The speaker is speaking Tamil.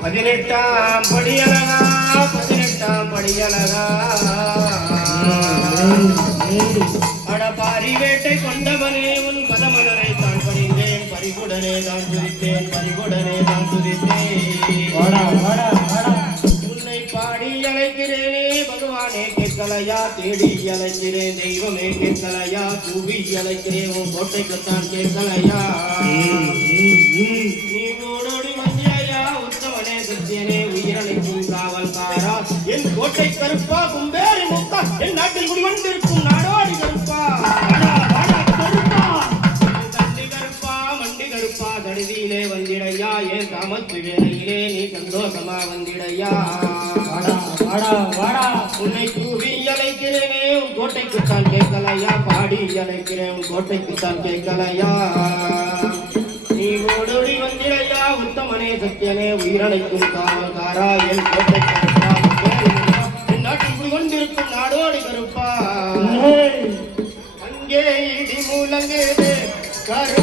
பதினெட்டாம் படியலகா 18ஆம் படியலகா அடபாரி வேட்டை கொண்டவனே உன் பதமலரை தான் பணிந்தேன் பறிவுடனே தான் துதித்தேன் பறிவுடனே தான் துதித்தேன் உன்னை பாடி அழைக்கிறேனே பகவானே கேட்கலையா தேடி அழைக்கிறேன் தெய்வமே கேட்கலையா தூவி அழைக்கிறேன் உன் கோட்டைக்குத்தான் கேட்கலையா நீ ஓடோடி வந்தியா உத்தமனே சத்தியனே உயிரழைக்கும் காவல்காரா என் கோட்டை கருப்பா கும்பேரி முத்தா என் நாட்டில் குடிவந்திருக்கும் நாடோடி கருப்பா தண்டி கருப்பா மண்டி கருப்பா தடுதியிலே வந்திடையா என் காமத்து வேலையிலே நீ சந்தோஷமா வந்திடையா உன்னை தூவி அழைக்கிறேனே உன் கோட்டைக்குத்தான் கேட்கலையா பாடி அழைக்கிறேன் உன் கோட்டைக்குத்தான் கேட்கலையா நீ ஓடோடி வந்திடையா உத்தமனே சத்தியனே உயிரழைக்கும் காவல்காரா என் கோட்டை கருப்பா என் நாட்டில் கொண்டிருக்கும் நாடோடி கருப்பா அங்கே இடி மூலங்கே கரு